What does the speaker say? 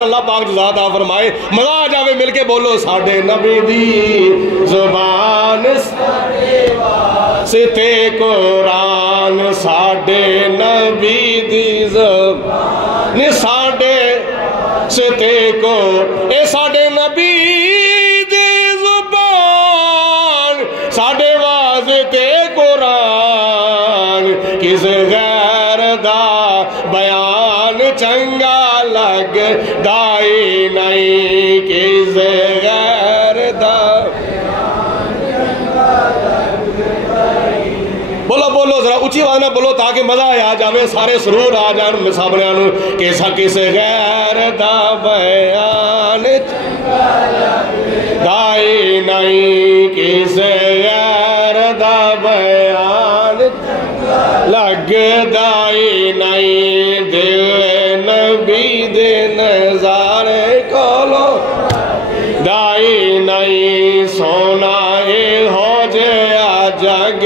اللہ پاک جزا عطا فرمائے مزہ آ جاوے مل کے بولو ساڈے نبی دی زبان ستے قرآن ساڈے نبی دی زبان ساڈے ستے کو اے ساڈے نبی دی زبان ساڈے واسطے قرآن کس غیر دا بیان چنگا لگ دائی نہیں کس غیر دا بولو بولو ذرا اچھی آواز میں بولو تاکہ مزہ آ جاوے سارے سرور آ جان سامنے کیسا کس غیر دا بیان دائی نہیں کس غیر دا بیان لگ دائی نہیں دل نبی دے نظارے کولو دائی نہیں سونا ہو جیا جگ